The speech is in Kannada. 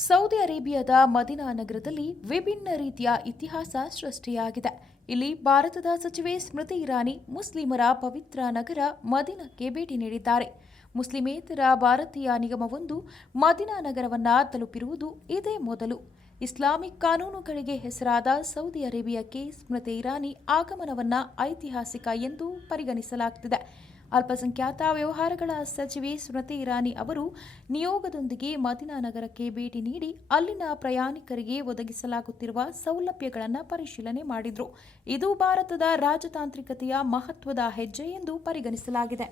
ಸೌದಿ ಅರೇಬಿಯಾದ ಮದಿನಾ ನಗರದಲ್ಲಿ ವಿಭಿನ್ನ ರೀತಿಯ ಇತಿಹಾಸ ಸೃಷ್ಟಿಯಾಗಿದೆ. ಇಲ್ಲಿ ಭಾರತದ ಸಚಿವೆ ಸ್ಮೃತಿ ಇರಾನಿ ಮುಸ್ಲಿಮರ ಪವಿತ್ರ ನಗರ ಮದಿನಾಕ್ಕೆ ಭೇಟಿ ನೀಡಿದ್ದಾರೆ. ಮುಸ್ಲಿಮೇತರ ಭಾರತೀಯ ನಿಗಮವೊಂದು ಮದಿನಾ ನಗರವನ್ನು ತಲುಪಿರುವುದು ಇದೇ ಮೊದಲು. ಇಸ್ಲಾಮಿಕ್ ಕಾನೂನುಗಳಿಗೆ ಹೆಸರಾದ ಸೌದಿ ಅರೇಬಿಯಾಕ್ಕೆ ಸ್ಮೃತಿ ಇರಾನಿ ಆಗಮನವನ್ನು ಐತಿಹಾಸಿಕ ಎಂದು ಪರಿಗಣಿಸಲಾಗುತ್ತಿದೆ. ಅಲ್ಪಸಂಖ್ಯಾತ ವ್ಯವಹಾರಗಳ ಸಚಿವೆ ಸ್ಮೃತಿ ಇರಾನಿ ಅವರು ನಿಯೋಗದೊಂದಿಗೆ ಮದಿನಾ ನಗರಕ್ಕೆ ಭೇಟಿ ನೀಡಿ ಅಲ್ಲಿನ ಪ್ರಯಾಣಿಕರಿಗೆ ಒದಗಿಸಲಾಗುತ್ತಿರುವ ಸೌಲಭ್ಯಗಳನ್ನು ಪರಿಶೀಲನೆ ಮಾಡಿದರು. ಇದು ಭಾರತದ ರಾಜತಾಂತ್ರಿಕತೆಯ ಮಹತ್ವದ ಹೆಜ್ಜೆ ಎಂದು ಪರಿಗಣಿಸಲಾಗಿದೆ.